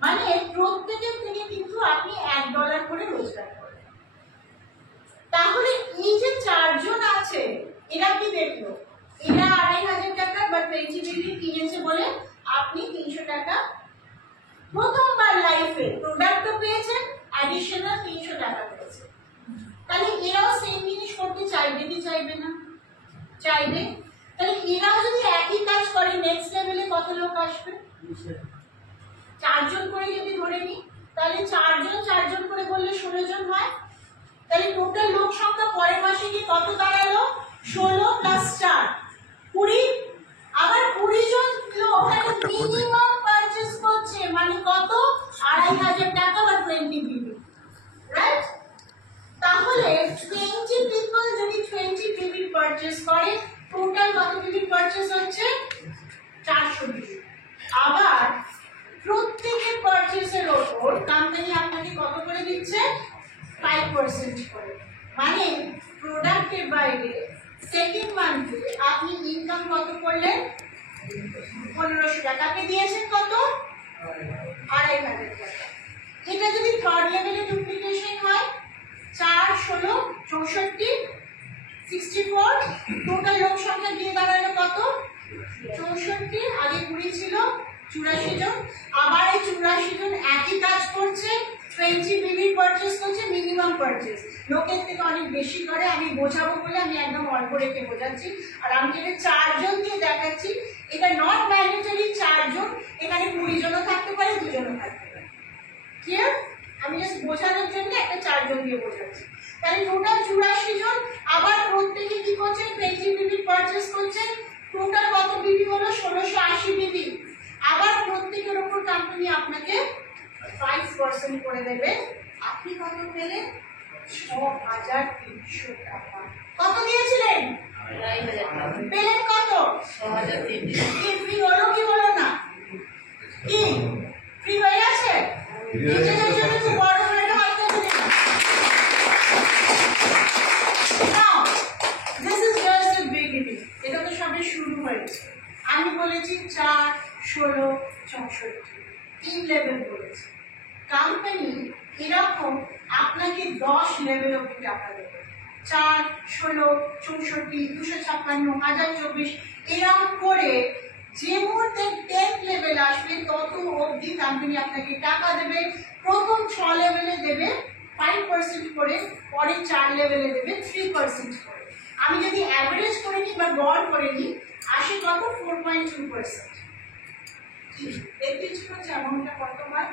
মানে প্রত্যেকের থেকে কিন্তু আপনি $1 করে রোজগার করেন। তাহলে এই যে 4 জন আছে এরা কি দেখলো? এরা 2500 টাকা বা 20 বিবি কিনেছে বলে আপনি 300 টাকা প্রথমবার লাইফে প্রোডাক্ট পেয়েছেন, অ্যাডিশনাল 300 টাকা পেয়েছে। তাহলে এরাও সেম জিনিস করতে চাইবে কি চাইবে না? চাইবে। তাহলে এরাও যদি একই কাজ করে নেক্সট লেভেলে কত লোক আসবে? 4 জন করে যদি ধরে নিই তাহলে 4 জন করে বললে 16 জন হয়। তাহলে টোটাল লোক সংখ্যা পরের মাসে গিয়ে কত দাঁড়ালো? 16 + 4 20। আবার 20 জন লোক মিনিমাম পারচেজ করছে, মানে কত? 2500 টাকা বা 20 বিবি, রাইট? তাহলে 20 পিপল যদি 20 বিবি পারচেজ করে, টোটাল কত বিবি পারচেজ হচ্ছে? 400 বিবি। আবার প্রত্যেকের পারচেজের ওপর কোম্পানি আপনাকে কত করে দিচ্ছে? 5% করে। মানে প্রোডাক্টের বাইরে সেকেন্ড মান্থে আপনি ইনকাম কত করলেন? 1500 টাকা। আপনি দিয়েছেন কত? 2500 টাকা। এটা যদি থার্ড লেভেলে ডুপ্লিকেশন হয়, 4 16 64 64, টোটাল লোক সংখ্যা গিয়ে দাঁড়ালো কত? 64। আগে 20 ছিল, 84 জন। আবার এই 84 জন একই কাজ করছে, 20 বিবি পারচেজ করছে, মিনিমাম পারচেজ। লোকের থেকে অনেক বেশি করে, আমি বোঝাবো বলে আমি একদম অল্প রেখে বোঝাচ্ছি। আর আমি যেটা 4 জন দিয়ে দেখাচ্ছি, এটা নট ম্যান্ডেটরি 4 জন, এখানে 20 জনও থাকতে পারে, 2 জনও থাকতে পারে। ক্লিয়ার? আমি জাস্ট বোঝানোর জন্য একটা 4 জন দিয়ে বোঝাচ্ছি। তাহলে টোটাল 84 জন। আবার প্রত্যেকে কি করছে? 20 বিবি পারচেজ করছে। টোটাল কত বিবি হলো? 1680 বিবি। আবার প্রত্যেকের উপর কোম্পানি আপনাকে 5% করে দেবে। আপনি কত পেলেন? 6300 টাকা। কত দিয়েছিলেন? 2500। পেলেন কত? 6300। কি ফ্রি হলো কি হলো না? কি ফ্রি হয়ে গেছে? নিজেদের জন্য তো বড় করে হাত দিতে দিন। Now this is just the beginning. এটা তো সবে শুরু হয়েছে। আমি বলেছি 4 16 64, 3 লেভেল বলেছি। কোম্পানি এরকম আপনাকে 10 লেভেল অবধি টাকা দেবে। 4 16 64 256 1024 এরকম করে যে মুহূর্তে 10th লেভেল আসবে তত অবধি কোম্পানি আপনাকে টাকা দেবে। প্রথম 6 লেভেলে দেবে 5% করে, পরে 4 লেভেলে দেবে 3% করে। আমি যদি অ্যাভারেজ করে নিই বা গড় করে নিই, আসে কত? 4.2%। দেখতে ইচ্ছে করছে অ্যামাউন্টটা কত হয়?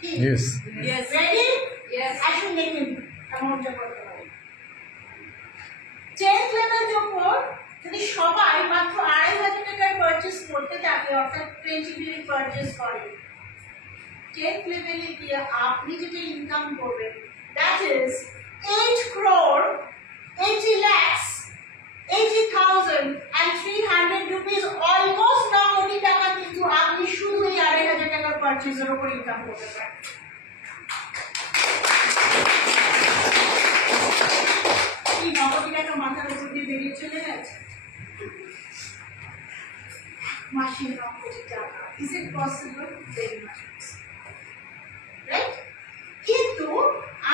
কি? Yes. Yes. Ready? Yes. আসুন দেখুন অ্যামাউন্টটা কত হয়। 10th লেভেল যখন যদি সবাই মাত্র 2,500 টাকার পারচেজ করতে থাকে, অর্থাৎ 20 বিল পারচেজ করে, 10th লেভেলে গিয়ে আপনি যেটা ইনকাম করবেন, that is 8 crore 80 lakhs 80,300 rupees, almost 9 কোটি টাকা কিন্তু আপনি শুধু এই 2,500 টাকার পারচেজের উপর ইনকাম করতে পারেন। কি 9 কোটি টাকা মাথার উপর দিয়ে বেরিয়ে চলে গেছে মাসে 9 কোটি টাকা? Is it possible? Very much possible, right? কিন্তু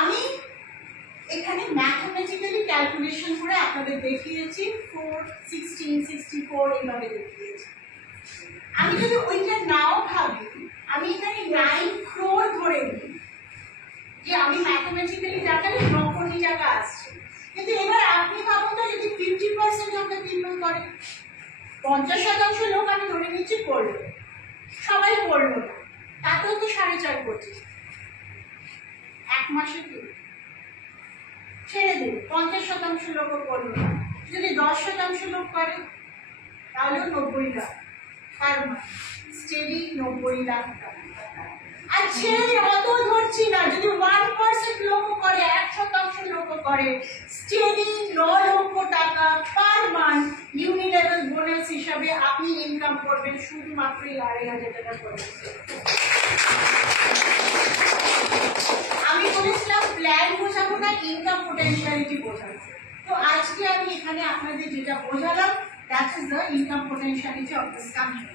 আমি এখানে ম্যাথমেটিক্যালি ক্যালকুলেশন করে আপনাদের দেখিয়েছি 4, 16, 64 এইভাবে দেখিয়েছি। আমি যদি ওইটা নাও ভাবি, আমি এখানে 9 crore ধরে নিই, যে আমি ম্যাথমেটিক্যালি দেখালে 9 কোটি টাকা আসছে। কিন্তু এবার আপনি ভাবুন তো, যদি 50% লোকে পিপল করে, 50% লোক আমি ধরে নিচ্ছি করলো, সবাই করলো না, তাতেও তো 4.5 কোটি। এক মাসে কি ছেড়ে দিন, 50% লোকও করলো না, যদি 10% লোক করে তাহলেও 90 লাখ পার মাস, স্টেডি 90 লাখ টাকা। আর ছেড়ে অত ধরছি না, যদি 1% লোকও করে, 1% লোকও করে, স্টেডি 9 লক্ষ টাকা পার মান্থ ইউনি লেভেল বোনাস হিসাবে আপনি ইনকাম করবেন শুধুমাত্র 2,500 টাকা করে। আমি বলেছিলাম প্ল্যান বোঝাবো না, ইনকাম পোটেনশিয়ালিটি বোঝাবো। তো আজকে আমি এখানে আপনাদের যেটা বোঝালাম, that is the income potentiality of this company.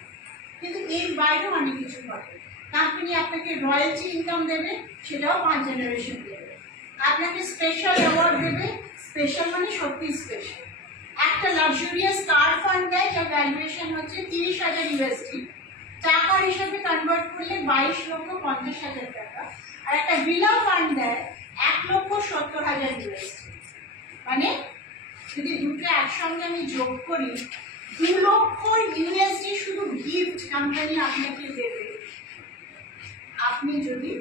কিন্তু এর বাইরেও অনেক কিছু ঘটে। কোম্পানি আপনাকে রয়্যালটি ইনকাম দেবে, সেটাও 5 জেনারেশন দেবে। আপনাকে স্পেশাল অ্যাওয়ার্ড দেবে, স্পেশাল মানে সত্যি স্পেশাল। একটা লাক্সারিয়াস কার ফান্ড দেয়, যার ভ্যালুয়েশন হচ্ছে 30,000 USD, টাকার হিসাবে কনভার্ট করলে 22,50,000 টাকা। আর একটা ভিলা ফান্ড দেয় 1,70,000 USD। মানে যদি দুটো একসঙ্গে আমি যোগ করি, 2 লক্ষ USD শুধু গিফট কোম্পানি আপনাকে দেবে, আপনি যদি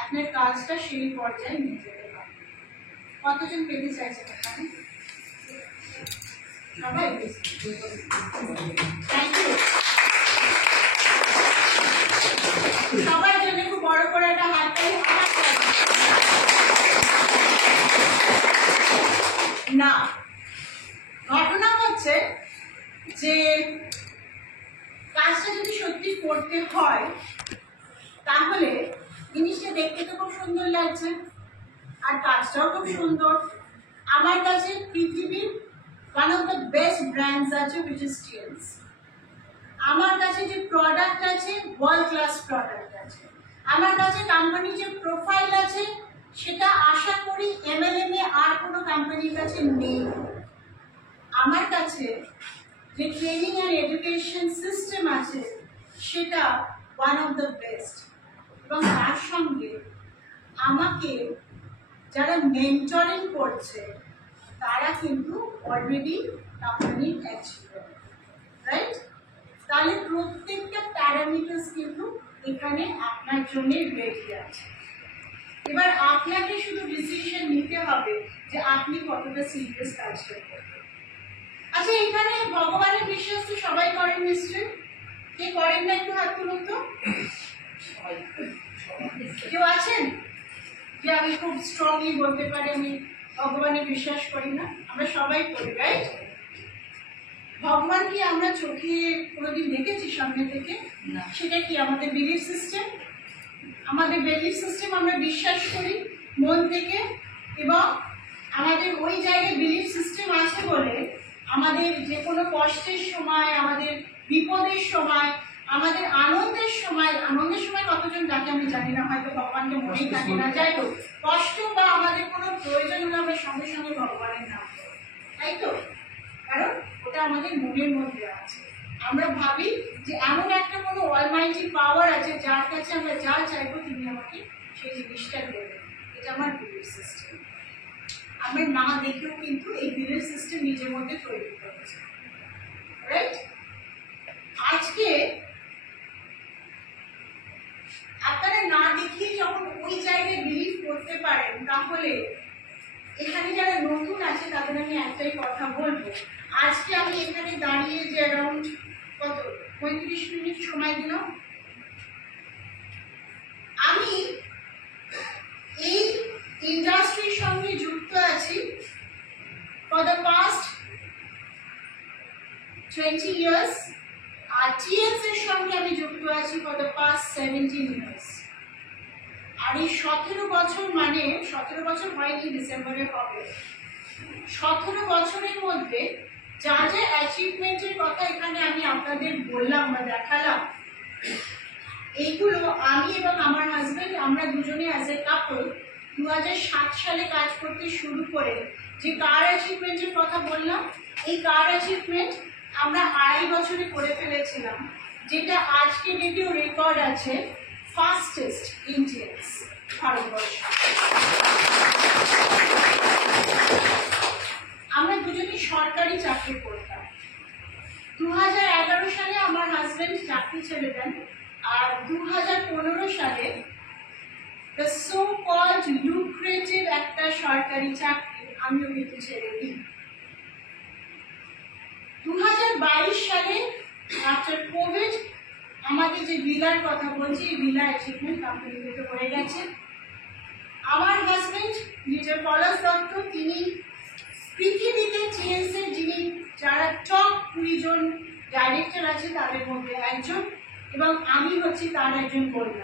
আপনার কাজটা সেই পর্যায়ে নিয়ে যেতে পারেন। কতজন পেতে চাইছেন এখানে? সবাই? Thank you. সবার জন্য একটু বড় করে একটা হাততালি। না, ঘটনা হচ্ছে যে কাজটা যদি সত্যি করতে হয়, তাহলে জিনিসটা দেখতে তো খুব সুন্দর লাগছে, আর কাজটাও খুব সুন্দর। আমার কাছে পৃথিবীর one of the best brands আছে, which is Steels। আমার কাছে যে প্রোডাক্ট আছে, ওয়ার্ল্ড ক্লাস প্রোডাক্ট আছে। আমার কাছে কোম্পানি যে প্রোফাইল আছে, সেটা আশা করি MLM এ আর কোনো কোম্পানির কাছে নেই। আমার কাছে যে ট্রেনিং আর এডুকেশন সিস্টেম আছে, সেটা ওয়ান অফ দ্য বেস্ট। এবং তার সঙ্গে আমাকে যারা মেন্টরিং করছে, তারা কিন্তু অলরেডি কোম্পানির অ্যাচিভমেন্ট, রাইট? তাহলে প্রত্যেকটা প্যারামিটার্স কিন্তু এখানে আপনার জন্য রেডি আছে। এবার আপনাকে শুধু ডিসিশন নিতে হবে যে আপনি কতটা সিরিয়াস কাজটা করবেন। আচ্ছা, এখানে ভগবানের বিশ্বাস তো সবাই করেন নিশ্চয়ই? কে করেন না একটু হাত তুলুন তো। কেউ আছেন যে আমি খুব স্ট্রংলি বলতে পারি আমি ভগবানে বিশ্বাস করি না? আমরা সবাই করি, রাইট? ভগবান কি আমরা চোখে কোনোদিন দেখেছি সামনে থেকে? সেটা কি আমাদের বিলিফ সিস্টেম। আমাদের বিলিফ সিস্টেম আমরা বিশ্বাস করি মন থেকে, এবং আমাদের ওই জায়গায় বিলিফ সিস্টেম আছে বলে আমাদের যে কোনো কষ্টের সময়, আমাদের বিপদের সময়, আমাদের আনন্দের সময় কতজন ডাকে আমি জানি না, হয়তো ভগবানকে মনেই থাকে না। যাই হোক, কষ্ট বা আমাদের কোনো প্রয়োজন হলে আমরা সঙ্গে সঙ্গে ভগবানের নাম করি, তাই তো? কারণ ওটা আমাদের মনের মধ্যে আছে। আমরা ভাবি যে এমন একটা কোনো অলমাইটি পাওয়ার আছে, যার কাছে আমরা যা চাইবো তিনি আমাকে সেই জিনিসটা দেবে। এটা আমার বিলিফ সিস্টেম। আমরা না দেখেও কিন্তু এই বিলিফ সিস্টেম নিজের মধ্যে তৈরি করেছে, রাইট? আজকে আপনারা না দেখিয়ে যখন ওই জায়গায় বিলিভ করতে পারেন, তাহলে এখানে যারা নতুন আছে তাদের আমি একটাই কথা বলবো, আজকে আমি এখানে দাঁড়িয়ে যে অ্যারাউন্ড কত 35 মিনিট সময় দিলাম, আমি এই ইন্ডাস্ট্রির সঙ্গে যুক্ত আছি ফর দ্য পাস্ট 20 years, আর টিএস এর সঙ্গে আমি যুক্ত আছি ফর দ্য পাস্ট 17 years। আর এই 17 বছর মানে 17 বছর হয়নি, ডিসেম্বরে হবে। 17 বছরের মধ্যে যা যা অ্যাচিভমেন্টের কথা এখানে আমি আপনাদের বললাম বা দেখালাম, এইগুলো আমি এবং আমার হাজবেন্ড আমরা দুজনে অ্যাজ এ কাপল 2007 সালে কাজ করতে শুরু করে যে কার অ্যাচিভমেন্টের কথা বললাম, এই কার অ্যাচিভমেন্ট আমরা 2.5 বছরে করে ফেলেছিলাম, যেটা আজকে ডেটেও রেকর্ড আছে ফাস্টেস্ট ইন্ডিয়ান্স ভারতবর্ষ। আমরা দুজনই সরকারি চাকরি করতাম। 2011 সালে আমার হাজবেন্ড চাকরি ছেড়ে দেন, আর 2015 সালে the so called lucrative একটা সরকারি চাকরি আমিও কিন্তু ছেড়ে দিই। 2022 সালে আফটার কোভিড আমাদের যে ভিলার কথা বলছি, এই ভিলা অ্যাচিভমেন্ট কোম্পানি থেকে হয়ে গেছে। আমার হাজবেন্ড নিজের পলাশ দত্ত, তিনি পৃথিবীতে টিএসএ যিনি যারা টপ 20 জন ডাইরেক্টর আছে তাদের মধ্যে একজন, এবং আমি হচ্ছি তার একজন কর্মী।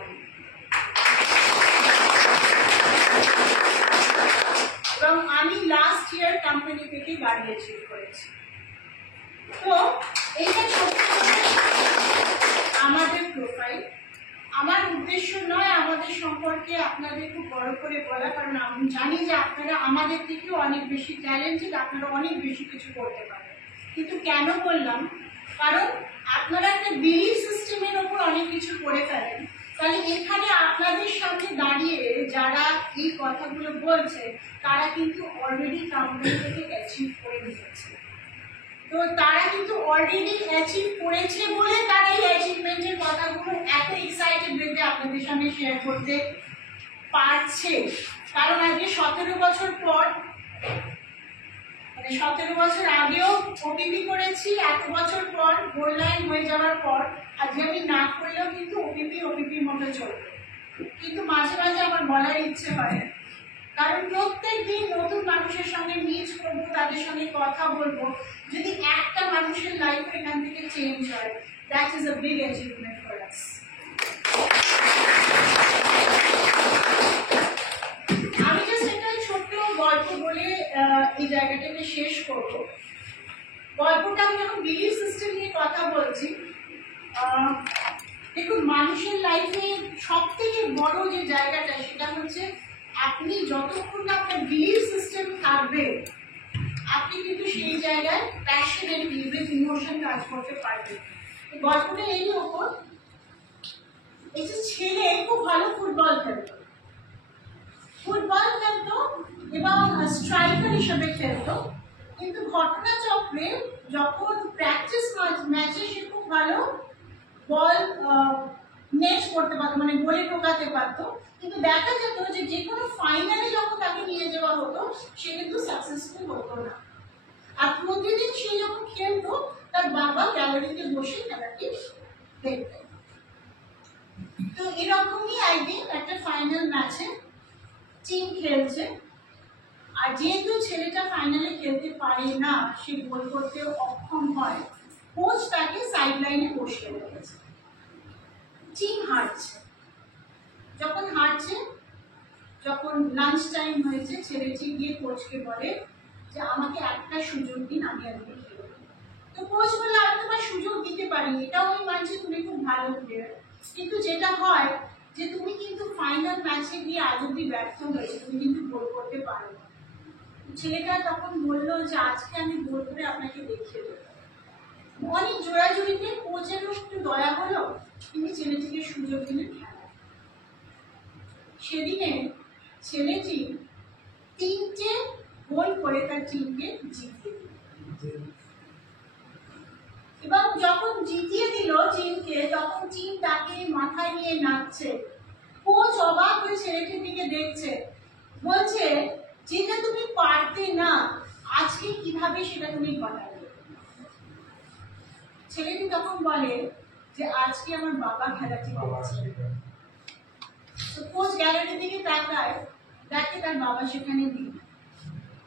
এবং আমি লাস্ট ইয়ার কোম্পানি থেকে গাড়ি অ্যাচিভ করেছি। তো এইটা আমাদের প্রোফাইল। আমার উদ্দেশ্য নয় আমাদের সম্পর্কে আপনাদের খুব বড় করে বলা, কারণ আমি জানি যে আপনারা আমাদের থেকেও অনেক বেশি ট্যালেন্টেড, আপনারা অনেক বেশি কিছু করতে পারেন। কিন্তু কেন বললাম, কারণ আপনারা একটা বিলিফ সিস্টেমের ওপর অনেক কিছু করে ফেলেন। তাহলে এখানে আপনাদের সামনে দাঁড়িয়ে যারা এই কথাগুলো বলছে তারা কিন্তু অলরেডি কোম্পানি থেকে অ্যাচিভ করে নিয়েছে। তো তারা কিন্তু অলরেডি অ্যাচিভ করেছে বলে তারা এই অ্যাচিভমেন্টের কথাগুলো এত এক্সাইটেড ভেবে আপনাদের সামনে শেয়ার করতে পারছে। কারণ আজকে 17 বছর পর, মানে 17 বছর আগেও ওপিপি করেছি, এত বছর পর গোল্ড লাইন হয়ে যাওয়ার পর আজকে আমি না করলেও কিন্তু ওপিপির মতো চলবে। কিন্তু মাঝে মাঝে আমার বলার ইচ্ছে হয়, কারণ প্রত্যেক দিন নতুন মানুষের সঙ্গে মিট করবো, তাদের সঙ্গে কথা বলবো। যদি একটা মানুষের লাইফ এখান থেকে চেঞ্জ হয়, that is a big achievement for us. আমি জাস্ট একটা ছোট্ট গল্প বলে এই জায়গাটাকে শেষ করব। গল্পটা আমি যখন বিলিফ সিস্টেম নিয়ে কথা বলছি, দেখুন মানুষের লাইফে সব থেকে বড় যে জায়গাটা সেটা হচ্ছে আপনি যতক্ষণ না আপনার বিলিফ সিস্টেম থাকবে আপনি কিন্তু সেই জায়গায় প্যাশন এন্ড উইথ ইমোশন কাজ করতে পারবেন। গল্পটা এই ওপর, এই যে ছেলে খুব ভালো ফুটবল খেলতো এবং স্ট্রাইকার হিসেবে খেলতো, কিন্তু ঘটনাচক্রে যখন প্র্যাকটিস ম্যাচে সে খুব ভালো বল নেট করতে পারতো, মানে গোলে ঢোকাতে পারতো, কিন্তু দেখা যেত যে যে কোনো ফাইনালে যখন তাকে নিয়ে যাওয়া হতো সে কিন্তু সাকসেসফুল হতো না। আর প্রতিদিন সে যখন খেলতো তার বাবা গ্যালারিতে বসে খেলাটি দেখতেন। তো এরকমই একদিন একটা ফাইনাল ম্যাচে টিম খেলছে, আর যেহেতু ছেলেটা ফাইনালে খেলতে পারে না, সে গোল করতে অক্ষম হয়, কোচ তাকে সাইড লাইনে বসিয়ে রেখেছে। টিম হারছে, যখন লাঞ্চ টাইম হয়েছে, ছেলেটি গিয়ে কোচকে বলে যে আমাকে একটা সুযোগ দিন, আমি আজকে খেলব। তো কোচ বলে আমি তোমার সুযোগ দিতে পারি, এটাও আমি মানছি তুমি খুব ভালো প্লেয়ার, কিন্তু যেটা হয় যে তুমি কিন্তু ফাইনাল ম্যাচে গিয়ে আজ অব্দি ব্যর্থ হয়েছে, তুমি কিন্তু গোল করতে পারো না। ছেলেটা তখন বললো যে আজকে আমি গোল করে আপনাকে দেখিয়ে দেবো। অনেক জোড়াজুড়িতে কোচেরও একটু দয়া হলো, তিনি ছেলেটিকে সুযোগ দিলেন খেলা। সেদিনে ছেলেটি 3টে গোল করে তার টিমকে জিতিয়ে দিল। এবং যখন জিতিয়ে দিল টিমকে, তখন টিম তাকে মাথায় নিয়ে নাচছে। কোচ অবাক হয়ে ছেলেটির দিকে দেখছে, বলছে যেটা তুমি পারতে না আজকে কিভাবে সেটা তুমি পাঠালে। ছেলেটি তখন বলে যে আজকে আমার বাবা খেলাটি করেছে। কোচ গ্যালারির দিকে তাকায়, দেখে তার বাবা সেখানে নেই।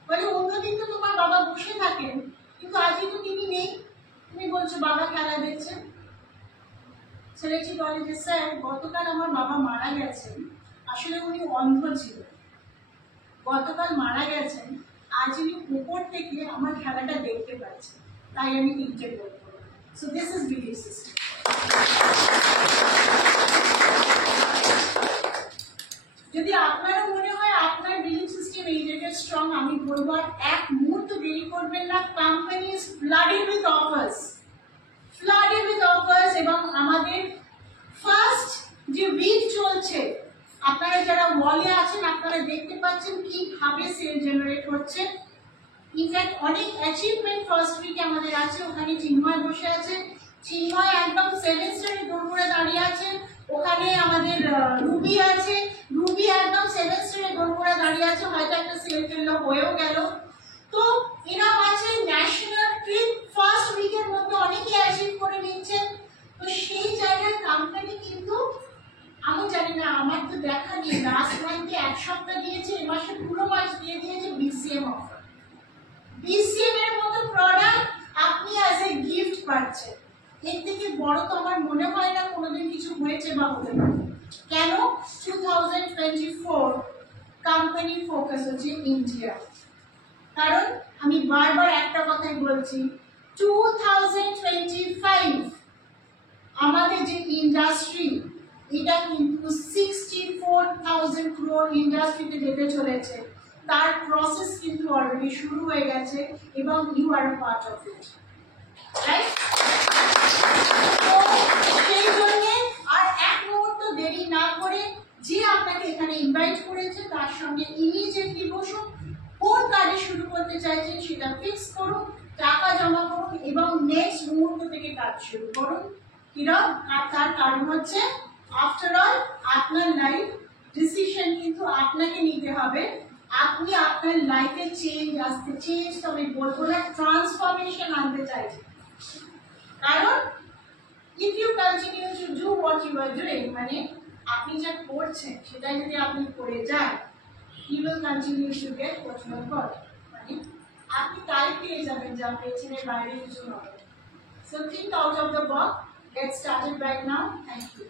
বলে অন্যদিন তো তোমার বাবা বসে থাকেন, কিন্তু আজকে তো তিনি নেই, তুমি বলছো বাবা খেলা দেখছেন। ছেলেটি বলে যে স্যার, গতকাল আমার বাবা মারা গেছেন, আসলে উনি অন্ধ ছিলেন, গতকাল মারা গেছেন, আজ উনি উপর থেকে আমার খেলাটা দেখতে পাচ্ছেন, তাই আমি 3টে গোল করলাম। So this is believe system. যদি আপনারও মনে হয় আপনার বিলিভ সিস্টেম এই জায়গায় স্ট্রং, আমি বলবো আর এক মুহূর্ত দেরি করবেন না। Company is flooded with offers, এবং আমাদের ফার্স্ট যে উইক চলছে, আপনারা যারা ওয়ালে আছেন আপনারা দেখতে পাচ্ছেন কিভাবে সেল জেনারেট হচ্ছে। ইনফ্যাক্ট অনেক অ্যাচিভমেন্ট ফার্স্ট উইকে আমাদের আছে। ওখানে চিন্ময় বসে আছে, চিন্ময় একদম 7 স্টারে দৌড়ে দাঁড়িয়ে আছে। ওখানে আমাদের রুবি আছে, রুবি একদম 7 স্টারে দৌড়ে দাঁড়িয়ে আছে, হয়তো একটা সেল ফেললো, হয়েও গেল। তো এরা আছে ন্যাশনাল ট্রিপ ফার্স্ট উইকের মধ্যে অনেকে অ্যাচিভ করে নিচ্ছেন। তো সেই জায়গায় কোম্পানি কিন্তু, আমি জানি না, আমার তো দেখা নেই, লাস্ট মান্থে 1 সপ্তাহ দিয়েছে, এই মাসে পুরো মাস দিয়ে দিয়েছে বিসিএম অফার। বিসিএম এর মতো প্রোডাক্ট আপনি অ্যাজ এ গিফট পাচ্ছেন, এর থেকে বড় তো আমার মনে হয় না কোনোদিন কিছু হয়েছে বা হতে পারে। কেন? 2024 কোম্পানি ফোকাস হচ্ছে ইন্ডিয়া। কারণ আমি বারবার একটা কথাই বলছি, 2025 আমাদের যে ইন্ডাস্ট্রি, এটা কিন্তু 64,000 crore ইন্ডাস্ট্রিতে যেতে চলেছে। তার প্রসেস কিন্তু অলরেডি শুরু হয়ে গেছে এবং you are a part of it, right? তো সেই জন্য আর এক মুহূর্ত দেরি না করে যে আপনাকে এখানে ইনভাইট করেছে তার সঙ্গে ইমিডিয়েটলি বসুন, কোন কাজে শুরু করতে চাইছেন সেটা ফিক্স করুন, টাকা জমা করুন এবং নেক্সট মুহূর্ত থেকে কাজ শুরু করুন। কিরকম? আর তার কারণ হচ্ছে আফটার অল আপনার লাইফ ডিসিশন কিন্তু আপনাকে নিতে হবে। আপনি আপনার লাইফে চেঞ্জ তো আমি বলবো না, ট্রান্সফরমেশন আনতে চাইছেন। কারণ if you continue to do what you are doing, মানে আপনি যা করছেন সেটাই যদি আপনি করে যান, you will continue to get what you have got, মানে আপনি তাই পেয়ে যাবেন যা পেয়েছেন, এর বাইরে কিছু নয়। So think out of the box. Get started right now. Thank you.